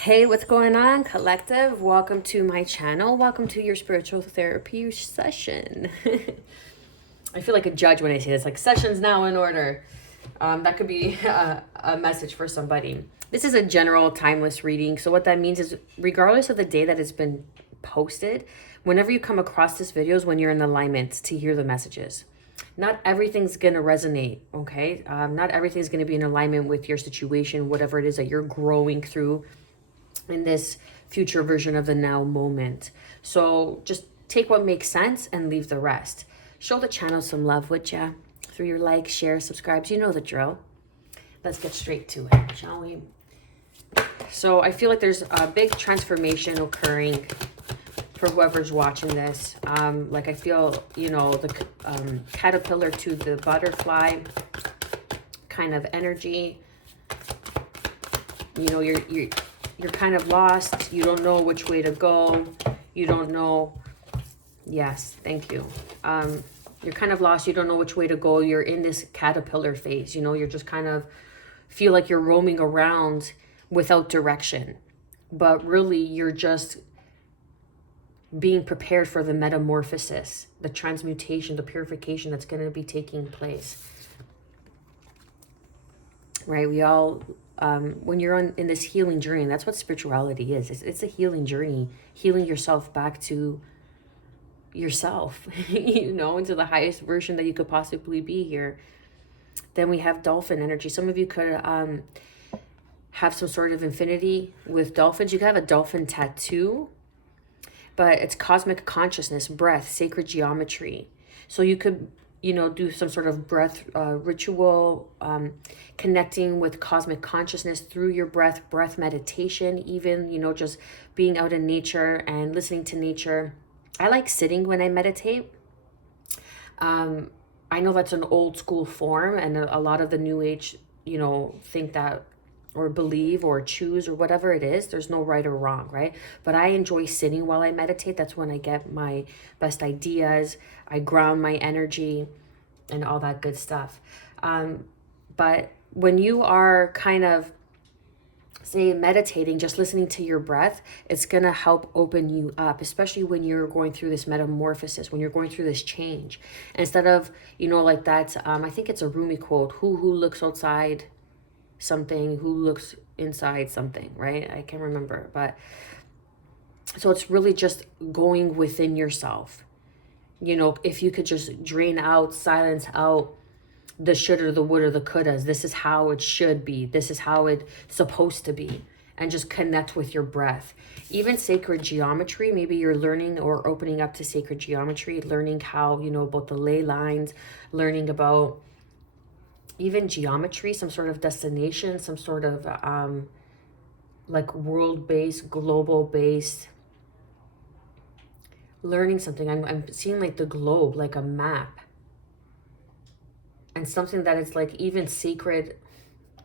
Hey, what's going on, collective? Welcome to my channel. Welcome to your spiritual therapy session. I feel like a judge when I say this, like sessions now in order. That could be a message for somebody. This is a general timeless reading. So what that means is regardless of the day that it's been posted, whenever you come across this video is when you're in alignment to hear the messages. Not everything's going to resonate, okay? Not everything's going to be in alignment with your situation, whatever it is that you're growing through in this future version of the now moment. So just take what makes sense and leave the rest. Show the channel some love, would ya? Through your likes, shares, subscribes. You know the drill. Let's get straight to it, shall we? So I feel like there's a big transformation occurring for whoever's watching this. Like I feel, you know, the caterpillar to the butterfly kind of energy. You know, you're kind of lost. You don't know which way to go. You don't know. Yes, thank you. You're kind of lost. You don't know which way to go. You're in this caterpillar phase. You know, you're just kind of feel like you're roaming around without direction. But really, you're just being prepared for the metamorphosis, the transmutation, the purification that's going to be taking place. Right? We all... when you're in this healing journey, that's what spirituality is. It's a healing journey, healing yourself back to yourself, you know, into the highest version that you could possibly be here. Then we have dolphin energy. Some of you could have some sort of infinity with dolphins. You could have a dolphin tattoo, but it's cosmic consciousness, breath, sacred geometry. So you could, you know, do some sort of breath ritual, connecting with cosmic consciousness through your breath meditation, even, you know, just being out in nature and listening to nature. I like sitting when I meditate. I know that's an old school form, and a lot of the new age, you know, think that or believe or choose or whatever it is. There's no right or wrong, right? But I enjoy sitting while I meditate. That's when I get my best ideas. I ground my energy and all that good stuff. But when you are kind of, say, meditating, just listening to your breath, it's going to help open you up, especially when you're going through this metamorphosis, when you're going through this change. Instead of, you know, like that, I think it's a Rumi quote, who looks outside something, who looks inside something, right? I can't remember, but so it's really just going within yourself. You know, if you could just drain out, silence out the shoulda, the woulda, the couldas. This is how it should be. This is how it's supposed to be. And just connect with your breath. Even sacred geometry, maybe you're learning or opening up to sacred geometry, learning how, you know, about the ley lines, learning about even geometry, some sort of destination, some sort of like world-based, global-based, learning something. I'm seeing like the globe, like a map. And something that is like even sacred.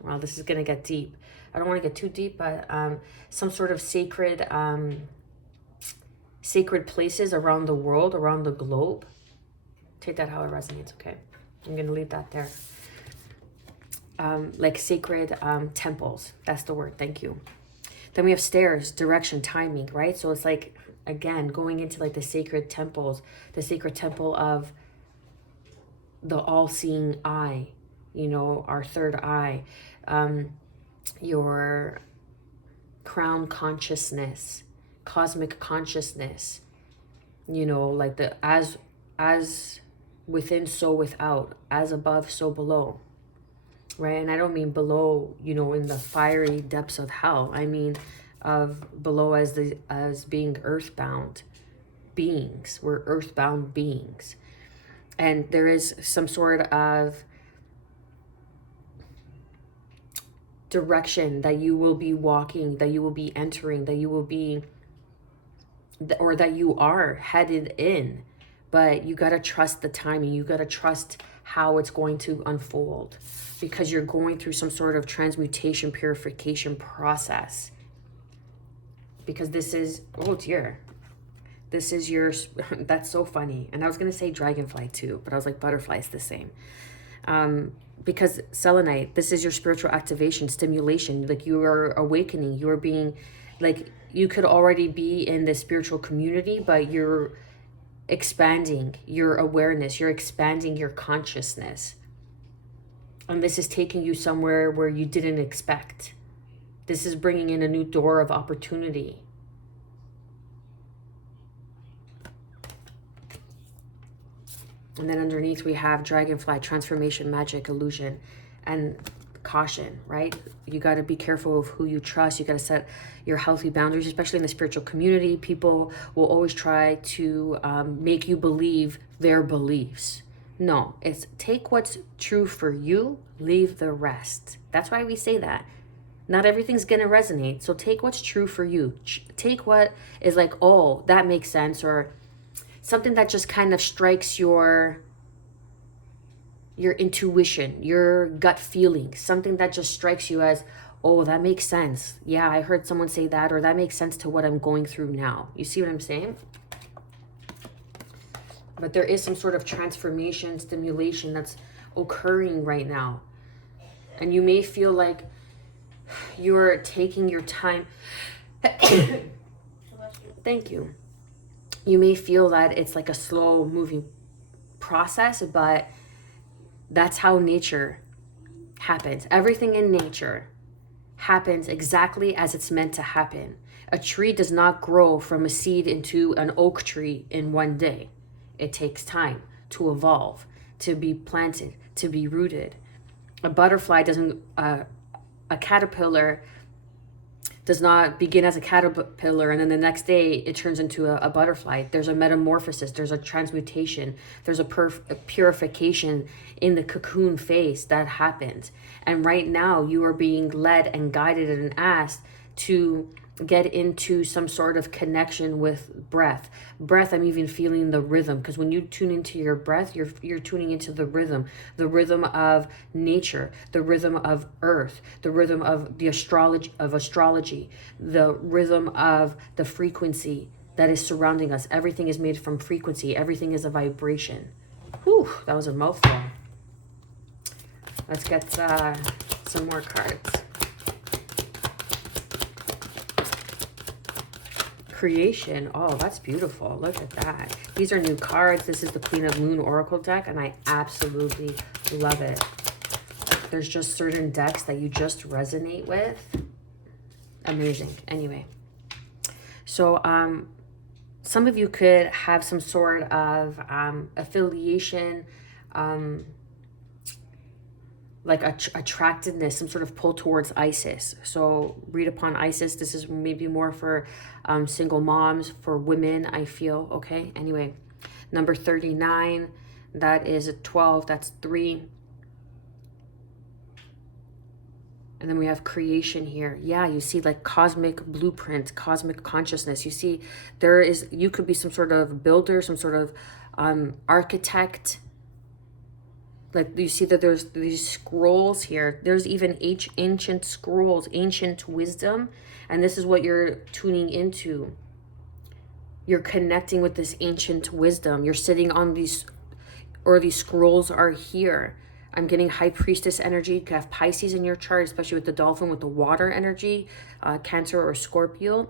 Well, this is going to get deep. I don't want to get too deep, but some sort of sacred sacred places around the world, around the globe. Take that how it resonates, okay? I'm going to leave that there. Like sacred temples. That's the word. Thank you. Then we have stairs, direction, timing, right? So it's like, again, going into like the sacred temples, the sacred temple of the all-seeing eye, you know, our third eye, your crown consciousness, cosmic consciousness, you know, like the as within, so without, as above, so below, right? And I don't mean below, you know, in the fiery depths of hell. I mean of below as being earthbound beings. We're earthbound beings. And there is some sort of direction that you will be walking, that you will be entering, that you will be, or that you are headed in. But you got to trust the timing. You got to trust how it's going to unfold, because you're going through some sort of transmutation, purification process. Because this is, oh dear. This is your, that's so funny. And I was going to say dragonfly too, but I was like, butterfly is the same. Because selenite, this is your spiritual activation, stimulation. Like you are awakening, you are being Like you could already be in the spiritual community, but you're expanding your awareness, you're expanding your consciousness. And this is taking you somewhere where you didn't expect. This is bringing in a new door of opportunity. And then underneath we have dragonfly, transformation, magic, illusion, and caution, right? You got to be careful of who you trust. You got to set your healthy boundaries, especially in the spiritual community. People will always try to make you believe their beliefs. No, it's take what's true for you, leave the rest. That's why we say that. Not everything's going to resonate. So take what's true for you. Take what is like, oh, that makes sense, or something that just kind of strikes your intuition, your gut feeling, something that just strikes you as, oh, that makes sense. Yeah, I heard someone say that, or that makes sense to what I'm going through now. You see what I'm saying? But there is some sort of transformation, stimulation that's occurring right now. And you may feel like you're taking your time. Thank you. You may feel that it's like a slow moving process, but that's how nature happens. Everything in nature happens exactly as it's meant to happen. A tree does not grow from a seed into an oak tree in one day. It takes time to evolve, to be planted, to be rooted. A butterfly doesn't, a caterpillar does not begin as a caterpillar and then the next day it turns into a butterfly. There's a metamorphosis, there's a transmutation, there's a purification in the cocoon phase that happens. And right now you are being led and guided and asked to get into some sort of connection with breath. I'm even feeling the rhythm, because when you tune into your breath, you're tuning into the rhythm of nature, the rhythm of earth, the rhythm of the astrology, the rhythm of the frequency that is surrounding us. Everything is made from frequency. Everything is a vibration. Whew, that was a mouthful. Let's get some more cards. Creation. Oh, that's beautiful. Look at that. These are new cards. This is the Queen of Moon Oracle deck, and I absolutely love it. There's just certain decks that you just resonate with. Amazing. Anyway, so some of you could have some sort of affiliation, like attractiveness, some sort of pull towards Isis. So read upon Isis. This is maybe more for single moms, for women, I feel. Okay, anyway, number 39, that is a 12, that's 3. And then we have creation here. Yeah, you see like cosmic blueprint, cosmic consciousness. You see you could be some sort of builder, some sort of architect. Like you see that there's these scrolls here. There's even ancient scrolls, ancient wisdom. And this is what you're tuning into. You're connecting with this ancient wisdom. You're sitting on these, or these scrolls are here. I'm getting high priestess energy. You could have Pisces in your chart, especially with the dolphin, with the water energy, Cancer or Scorpio.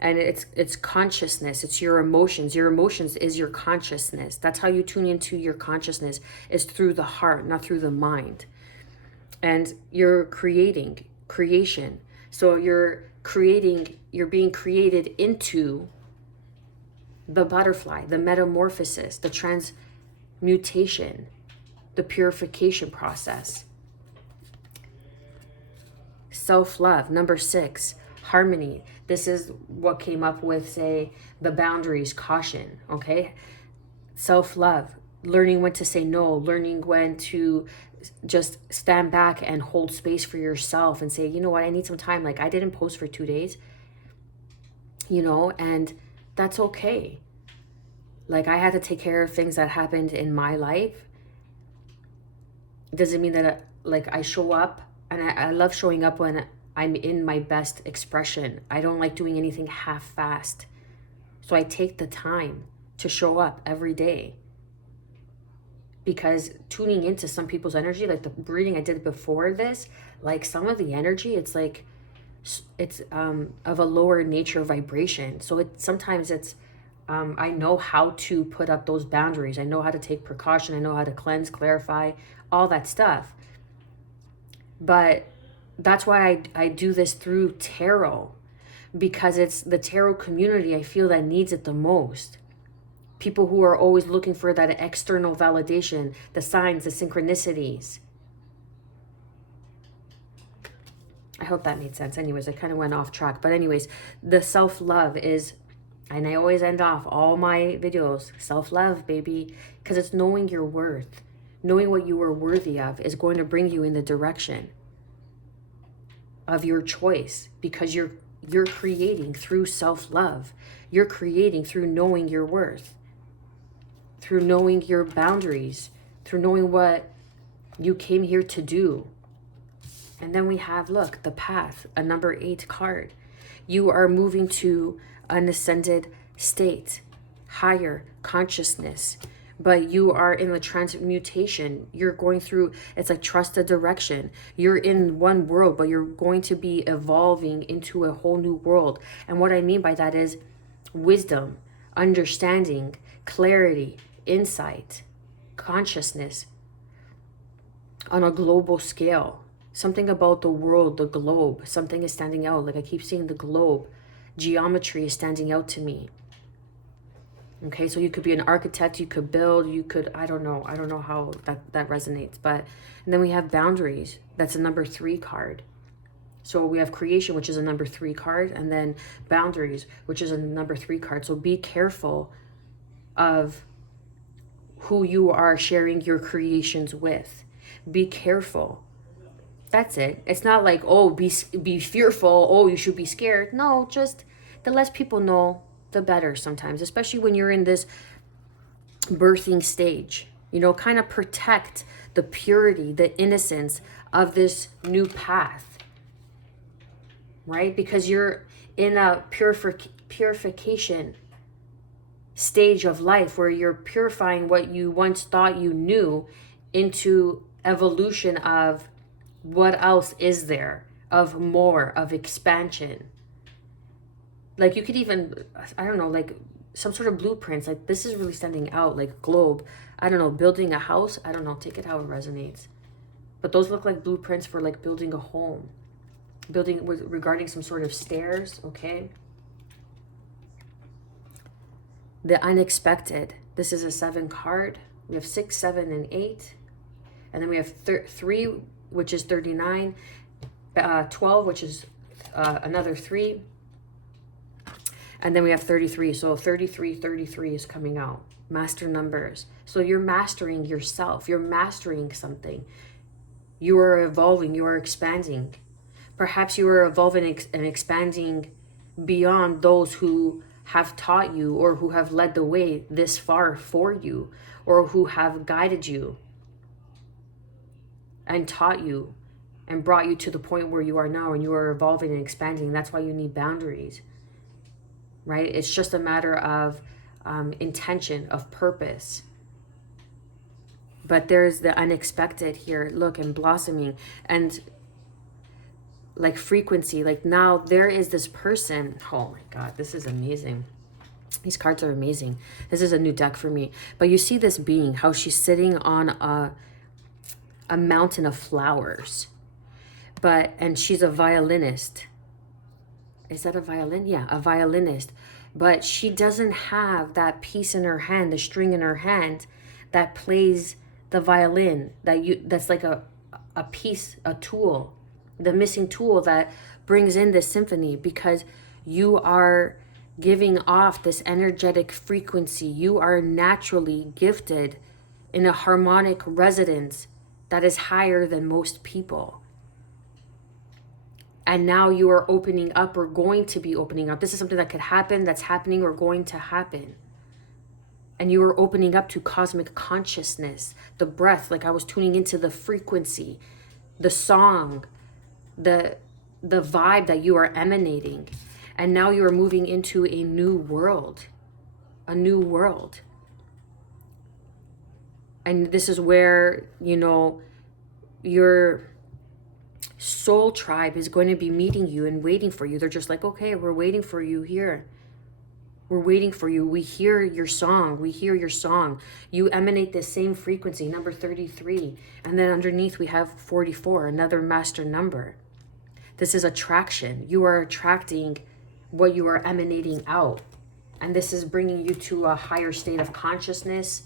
And it's consciousness. It's your emotions. Your emotions is your consciousness. That's how you tune into your consciousness, is through the heart, not through the mind. And you're creating creation. So you're being created into the butterfly, the metamorphosis, the transmutation, the purification process. Self-love, number 6, harmony. This is what came up with, say, the boundaries, caution, okay? Self-love, learning when to say no, learning when to just stand back and hold space for yourself and say, you know what, I need some time. Like, I didn't post for 2 days, and that's okay. Like, I had to take care of things that happened in my life. It doesn't mean that I show up, and I love showing up when I'm in my best expression. I don't like doing anything half-assed. So I take the time to show up every day. Because tuning into some people's energy, like the reading I did before this, like some of the energy, it's like it's of a lower nature vibration. So sometimes it's I know how to put up those boundaries. I know how to take precaution. I know how to cleanse, clarify, all that stuff. But that's why I do this through tarot, because it's the tarot community I feel that needs it the most. People who are always looking for that external validation, the signs, the synchronicities. I hope that made sense. Anyways, I kind of went off track. But anyways, the self-love is, and I always end off all my videos, self-love, baby, because it's knowing your worth. Knowing what you are worthy of is going to bring you in the direction of your choice, because you're creating through self-love. You're creating through knowing your worth, through knowing your boundaries, through knowing what you came here to do. And then we have, look, the path, a number 8 card. You are moving to an ascended state, higher consciousness, but you are in the transmutation. You're going through, it's like trust the direction. You're in one world, but you're going to be evolving into a whole new world. And what I mean by that is wisdom, understanding, clarity, insight, consciousness on a global scale. Something about the world, the globe, something is standing out. Like I keep seeing the globe. Geometry is standing out to me. Okay, so you could be an architect, you could build, you could, I don't know how that resonates. But, and then we have boundaries. That's a number 3 card. So we have creation, which is a number 3 card, and then boundaries, which is a number 3 card. So be careful of who you are sharing your creations with. Be careful. That's it. It's not like, oh, be fearful. Oh, you should be scared. No, just the less people know, the better sometimes, especially when you're in this birthing stage. You know, kind of protect the purity, the innocence of this new path, right? Because you're in a purification stage of life where you're purifying what you once thought you knew into evolution of what else is there, of more, of expansion. Like you could even, I don't know, like some sort of blueprints. Like this is really standing out, like globe. I don't know, building a house. I don't know, take it how it resonates. But those look like blueprints for like building a home. Building regarding some sort of stairs, okay? The unexpected. This is a 7 card. We have 6, 7, and 8. And then we have 3, which is 39, 12, which is another 3. And then we have 33. So 33 is coming out. Master numbers. So you're mastering yourself. You're mastering something. You are evolving. You are expanding. Perhaps you are evolving and expanding beyond those who have taught you or who have led the way this far for you or who have guided you and taught you and brought you to the point where you are now, and you are evolving and expanding. That's why you need boundaries, right? It's just a matter of intention, of purpose. But there's the unexpected here, look, and blossoming and like frequency. Like now there is this person. Oh my God, this is amazing. These cards are amazing. This is a new deck for me. But you see this being, how she's sitting on a mountain of flowers, and she's a violinist. Is that a violin? Yeah, a violinist. But she doesn't have that piece in her hand, the string in her hand that plays the violin, that's like a piece, a tool, the missing tool that brings in this symphony, because you are giving off this energetic frequency. You are naturally gifted in a harmonic resonance that is higher than most people. And now you are opening up, or going to be opening up. This is something that could happen, that's happening, or going to happen. And you are opening up to cosmic consciousness, the breath, like I was tuning into the frequency, the song, the vibe that you are emanating. And now you are moving into a new world, a new world. And this is where, you know, you're soul tribe is going to be meeting you and waiting for you. They're just like, okay, we're waiting for you here. We're waiting for you. We hear your song. We hear your song. You emanate the same frequency, number 33. And then underneath we have 44, another master number. This is attraction. You are attracting what you are emanating out. And this is bringing you to a higher state of consciousness,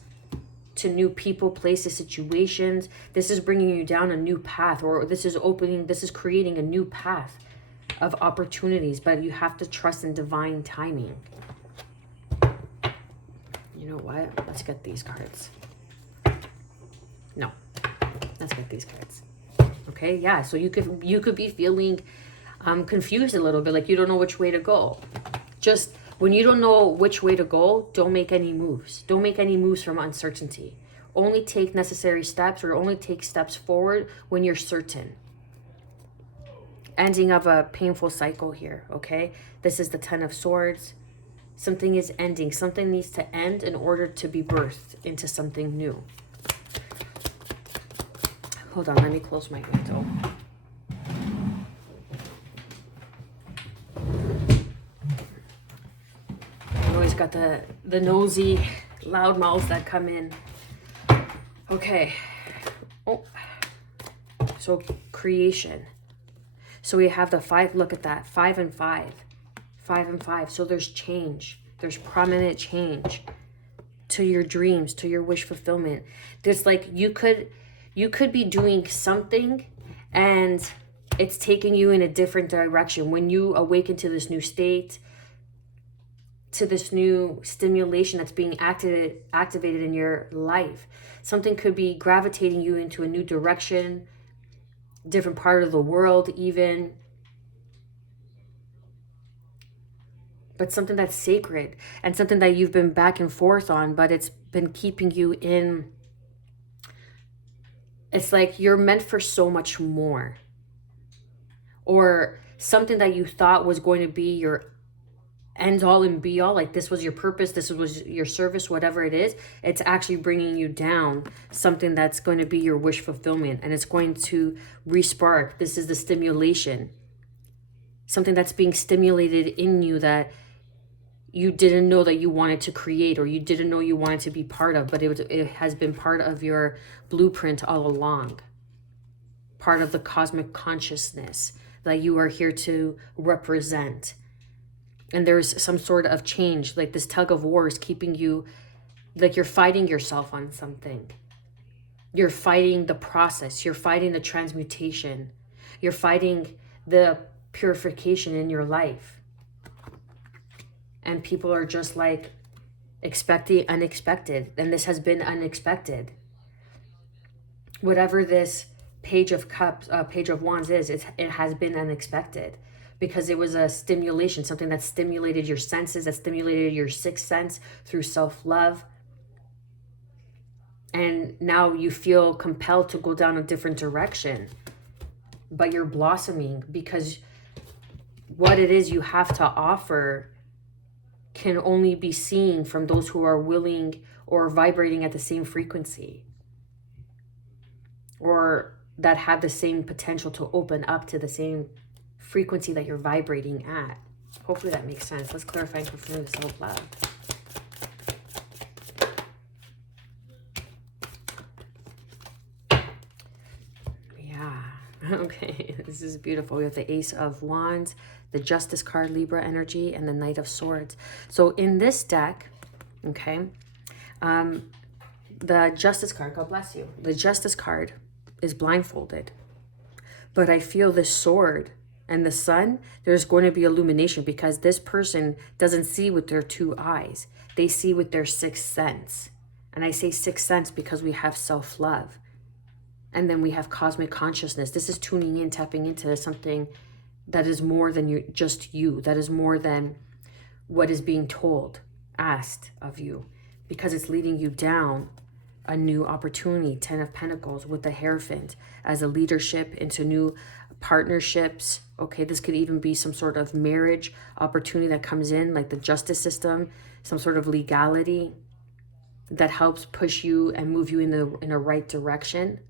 to new people, places, situations. This is bringing you down a new path, or this is creating a new path of opportunities, but you have to trust in divine timing. You know what? Let's get these cards. No, let's get these cards. Okay, yeah, so you could be feeling confused a little bit, like you don't know which way to go. Just when you don't know which way to go, don't make any moves. Don't make any moves from uncertainty. Only take necessary steps, or only take steps forward when you're certain. Ending of a painful cycle here, okay? This is the 10 of Swords. Something is ending. Something needs to end in order to be birthed into something new. Hold on, let me close my window. I always got the nosy loud mouths that come in. Okay. Oh. So creation. So we have the 5. Look at that. 5 and 5. 5 and 5. So there's change. There's prominent change to your dreams, to your wish fulfillment. There's like you could be doing something and it's taking you in a different direction. When you awaken to this new state, to this new stimulation that's being activated in your life, something could be gravitating you into a new direction, different part of the world even. But something that's sacred and something that you've been back and forth on, but it's been keeping you in. It's like you're meant for so much more. Or something that you thought was going to be your end all and be all, like this was your purpose, this was your service, whatever it is, it's actually bringing you down something that's going to be your wish fulfillment, and it's going to respark. This is the stimulation. Something that's being stimulated in you that you didn't know that you wanted to create, or you didn't know you wanted to be part of, but it has been part of your blueprint all along. Part of the cosmic consciousness that you are here to represent. And there's some sort of change, like this tug of war is keeping you, like you're fighting yourself on something. You're fighting the process. You're fighting the transmutation. You're fighting the purification in your life. And people are just like expecting unexpected. And this has been unexpected. Whatever this Page of Cups, Page of Wands is, it has been unexpected. Because it was a stimulation, something that stimulated your senses, that stimulated your sixth sense through self-love. And now you feel compelled to go down a different direction. But you're blossoming because what it is you have to offer can only be seen from those who are willing or vibrating at the same frequency. Or that have the same potential to open up to the same frequency that you're vibrating at. Hopefully that makes sense. Let's clarify and confirm this out loud. Yeah. Okay. This is beautiful. We have the Ace of Wands, the Justice card, Libra energy, and the Knight of Swords. So in this deck, okay, the Justice card, God bless you. The Justice card is blindfolded. But I feel the sword and the sun, there's going to be illumination because this person doesn't see with their 2 eyes. They see with their 6th sense. And I say 6th sense because we have self-love. And then we have cosmic consciousness. This is tuning in, tapping into something that is more than just you. That is more than what is being told, asked of you. Because it's leading you down a new opportunity. 10 of Pentacles with the Hierophant as a leadership into new partnerships. Okay, this could even be some sort of marriage opportunity that comes in, like the justice system, some sort of legality that helps push you and move you in a right direction.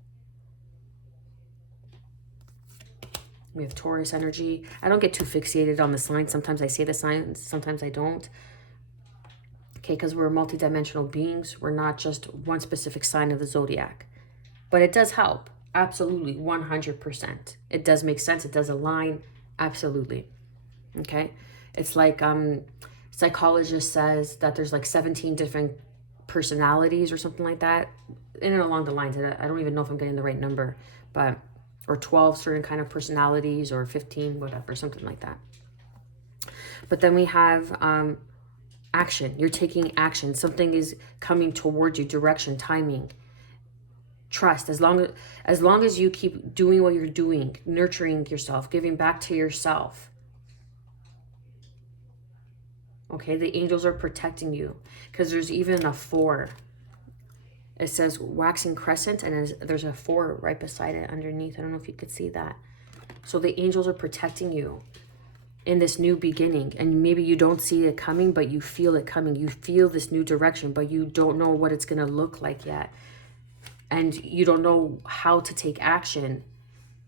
We have Taurus energy. I don't get too fixated on the signs. Sometimes I say the signs, sometimes I don't. Okay, because we're multidimensional beings. We're not just one specific sign of the zodiac. But it does help. Absolutely, 100%. It does make sense. It does align. Absolutely. Okay? It's like psychologist says that there's like 17 different personalities or something like that. In and along the lines. I don't even know if I'm getting the right number. But, or 12 certain kind of personalities, or 15, whatever, something like that. But then we have action. You're taking action. Something is coming towards you. Direction, timing, trust. As long as you keep doing what you're doing, nurturing yourself, giving back to yourself. Okay, the angels are protecting you, because there's even a 4. It says waxing crescent, and there's a 4 right beside it underneath. I don't know if you could see that. So the angels are protecting you in this new beginning, and maybe you don't see it coming, but you feel it coming. You feel this new direction, but you don't know what it's going to look like yet. And you don't know how to take action.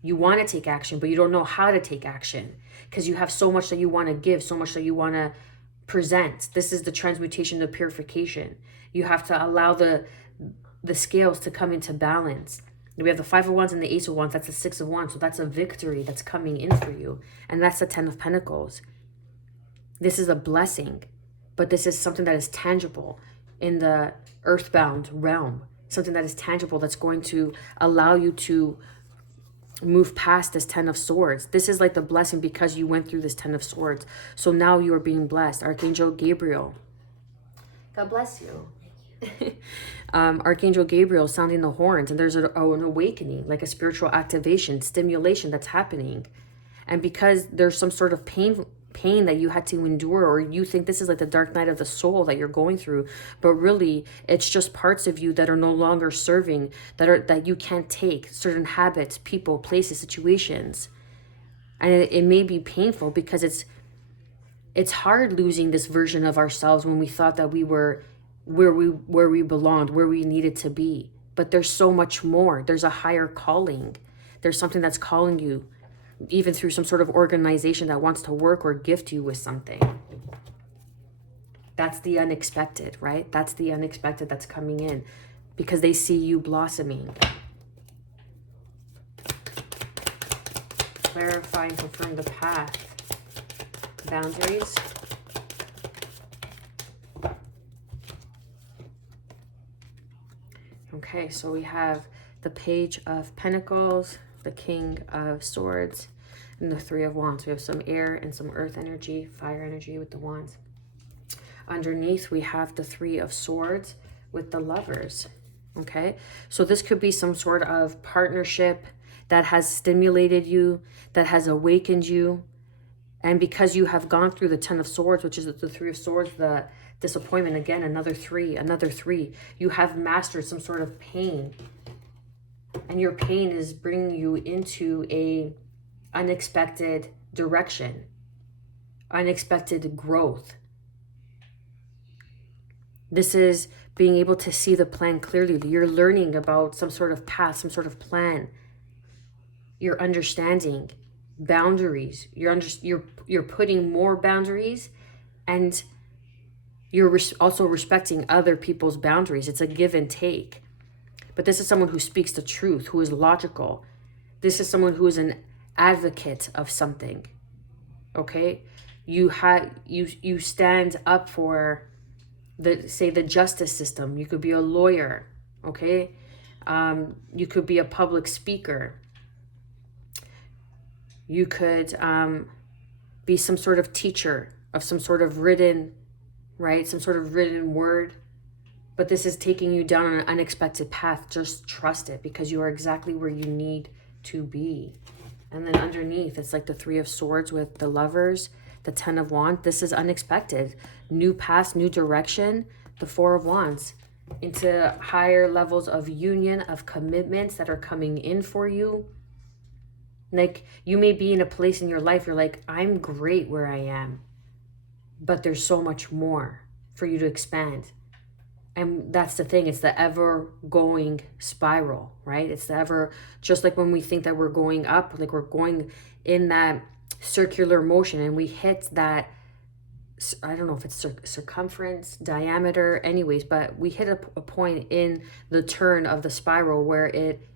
You want to take action, but you don't know how to take action, because you have so much that you want to give, so much that you want to present. This is the transmutation, the purification. You have to allow the scales to come into balance. We have the 5 of Wands and the Ace of Wands. That's the 6 of Wands. So that's a victory that's coming in for you. And that's the 10 of Pentacles. This is a blessing, but this is something that is tangible in the earthbound realm. Something that is tangible, that's going to allow you to move past this 10 of Swords. This is like the blessing because you went through this 10 of Swords. So now you are being blessed. Archangel Gabriel. God bless you. Archangel Gabriel sounding the horns, and there's an awakening, like a spiritual activation, stimulation that's happening. And because there's some sort of pain that you had to endure, or you think this is like the dark night of the soul that you're going through, but really it's just parts of you that are no longer serving, that you can't take, certain habits, people, places, situations. And it may be painful because it's hard losing this version of ourselves when we thought that we were where we belonged, where we needed to be. But there's so much more. There's a higher calling. There's something that's calling you, even through some sort of organization that wants to work or gift you with something. That's the unexpected, right? That's the unexpected that's coming in, because they see you blossoming. Clarify and confirm the path. Boundaries. Okay, so we have the Page of Pentacles, the King of Swords, and the 3 of Wands. We have some air and some earth energy, fire energy with the wands. Underneath, we have the 3 of Swords with the Lovers. Okay, so this could be some sort of partnership that has stimulated you, that has awakened you. And because you have gone through the 10 of Swords, which is the 3 of Swords, the disappointment, again, another 3, you have mastered some sort of pain. And your pain is bringing you into a unexpected direction, unexpected growth. This is being able to see the plan clearly. You're learning about some sort of path, some sort of plan. You're understanding boundaries. You're putting more boundaries, and you're also respecting other people's boundaries. It's a give and take. But this is someone who speaks the truth, who is logical. This is someone who is an advocate of something. Okay? You stand up for the justice system. You could be a lawyer, okay? You could be a public speaker. You could be some sort of teacher of some sort of written, right? Some sort of written word. But this is taking you down an unexpected path. Just trust it, because you are exactly where you need to be. And then underneath, it's like the 3 of Swords with the Lovers, the 10 of Wands. This is unexpected. New path, new direction. The 4 of Wands into higher levels of union, of commitments that are coming in for you. Like, you may be in a place in your life, you're like, I'm great where I am, but there's so much more for you to expand. And that's the thing, it's the ever going spiral, right? It's the ever, just like when we think that we're going up, like we're going in that circular motion and we hit that, I don't know if it's circumference, diameter, anyways, but we hit a point in the turn of the spiral where it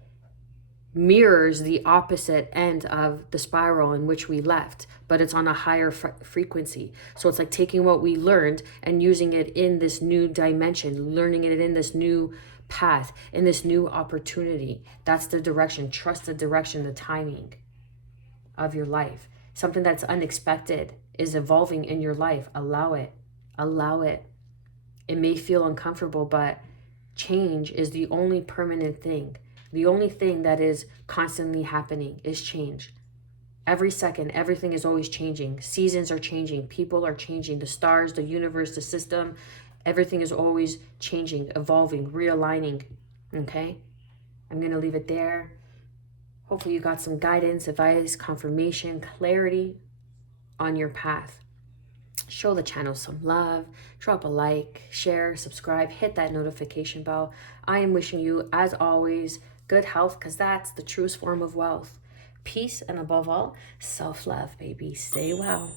mirrors the opposite end of the spiral in which we left, but it's on a higher frequency. So it's like taking what we learned and using it in this new dimension, learning it in this new path, in this new opportunity. That's the direction. Trust the direction, the timing of your life. Something that's unexpected is evolving in your life. Allow it. Allow it. It may feel uncomfortable, but change is the only permanent thing. The only thing that is constantly happening is change. Every second, everything is always changing. Seasons are changing. People are changing. The stars, the universe, the system, everything is always changing, evolving, realigning. Okay? I'm going to leave it there. Hopefully you got some guidance, advice, confirmation, clarity on your path. Show the channel some love, drop a like, share, subscribe, hit that notification bell. I am wishing you, as always, good health, because that's the truest form of wealth. Peace, and above all, self-love, baby. Stay well.